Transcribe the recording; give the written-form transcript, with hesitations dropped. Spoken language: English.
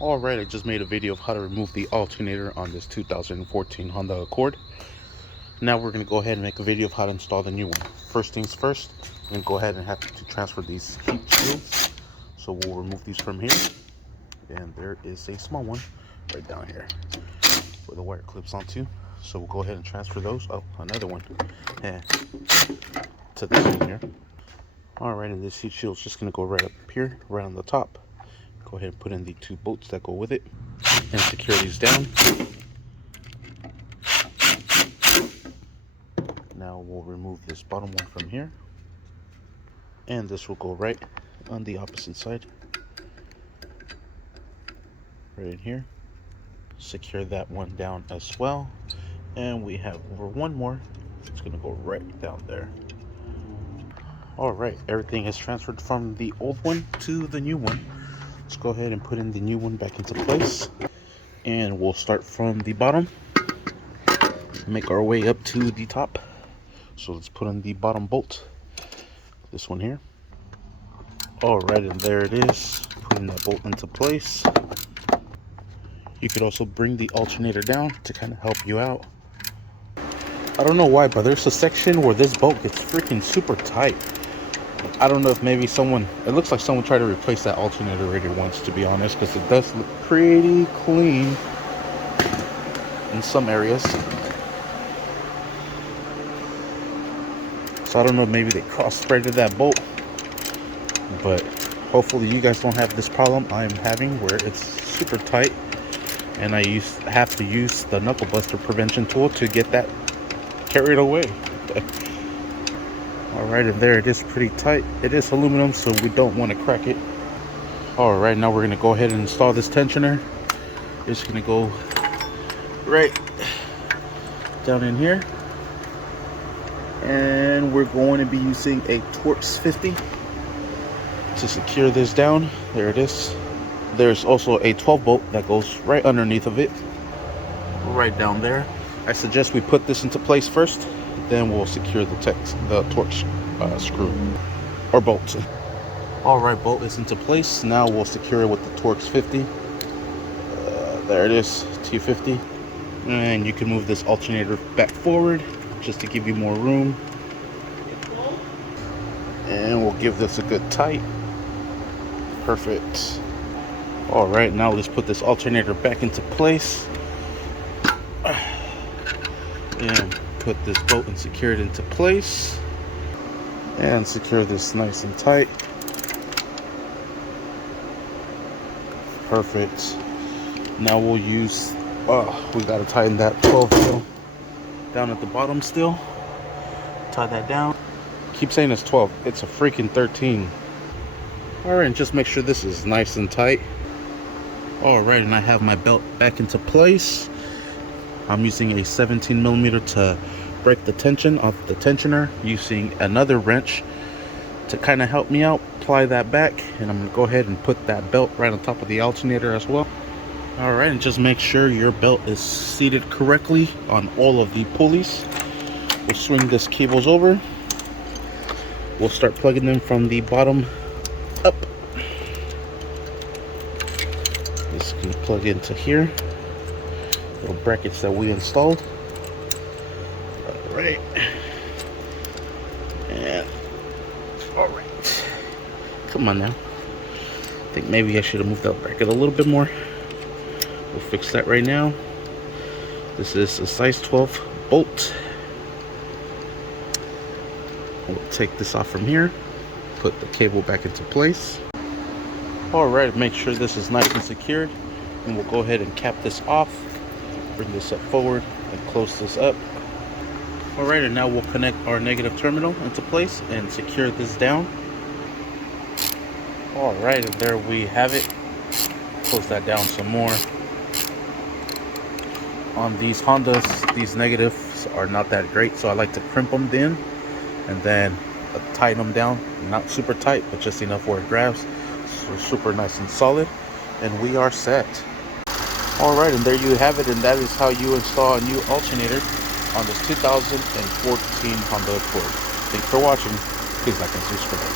Alright, I just made a video of how to remove the alternator on this 2014 Honda Accord. Now we're going to go ahead and make a video of how to install the new one. First things first, we're going to go ahead and have to transfer these heat shields. So we'll remove these from here. And there is a small one right down here where the wire clips onto. So we'll go ahead and transfer those. Oh, another one. Yeah. To this one here. Alright, and this heat shield is just going to go right up here, right on the top. Go ahead and put in the two bolts that go with it and secure these down. Now we'll remove this bottom one from here, and this will go right on the opposite side, right in here. Secure that one down as well, and we have one more. It's gonna go right down there. All right, everything is transferred from the old one to the new one. Let's go ahead and put in the new one back into place, and we'll start from the bottom, make our way up to the top. So let's put in the bottom bolt, this one here. All right, and there it is, putting that bolt into place. You could also bring the alternator down to kind of help you out. I don't know why, but there's a section where this bolt gets freaking super tight. I don't know if maybe it looks like someone tried to replace that alternator already once, to be honest, because it does look pretty clean in some areas. So I don't know, maybe they cross-threaded that bolt, but hopefully you guys don't have this problem I'm having, where it's super tight and I have to use the knuckle buster prevention tool to get that carried away. Alright, and there it is, pretty tight. It is aluminum, so we don't want to crack it. Alright, now we're going to go ahead and install this tensioner. It's going to go right down in here. And we're going to be using a Torx 50 to secure this down. There it is. There's also a 12 bolt that goes right underneath of it, right down there. I suggest we put this into place first, then we'll secure the Torx screw or bolt. Alright, bolt is into place. Now we'll secure it with the Torx 50. There it is, T50. And you can move this alternator back forward just to give you more room. And we'll give this a good tight. Perfect. Alright, now let's put this alternator back into place. And put this bolt and secure it into place. And secure this nice and tight. Perfect. Now we'll use, we gotta tighten that 12 mil down at the bottom still. Tie that down. Keep saying it's 12, it's a freaking 13. Alright, and just make sure this is nice and tight. Alright, and I have my belt back into place. I'm using a 17 millimeter to break the tension off the tensioner, using another wrench to kind of help me out. Apply that back, and I'm going to go ahead and put that belt right on top of the alternator as well. Alright, and just make sure your belt is seated correctly on all of the pulleys. We'll swing this cables over. We'll start plugging them from the bottom up. This can plug into here. Little brackets that we installed. Alright. And alright. Come on now. I think maybe I should have moved that bracket a little bit more. We'll fix that right now. This is a size 12 bolt. We'll take this off from here. Put the cable back into place. Alright, make sure this is nice and secured. And we'll go ahead and cap this off. Bring this up forward and close this up. Alright, and now we'll connect our negative terminal into place and secure this down. Alright, and there we have it. Close that down some more. On these Hondas, these negatives are not that great, so I like to crimp them in and then tighten them down. Not super tight, but just enough where it grabs. So super nice and solid, and we are set. Alright, and there you have it, and that is how you install a new alternator on this 2014 Honda Accord. Thanks for watching. Please like and subscribe.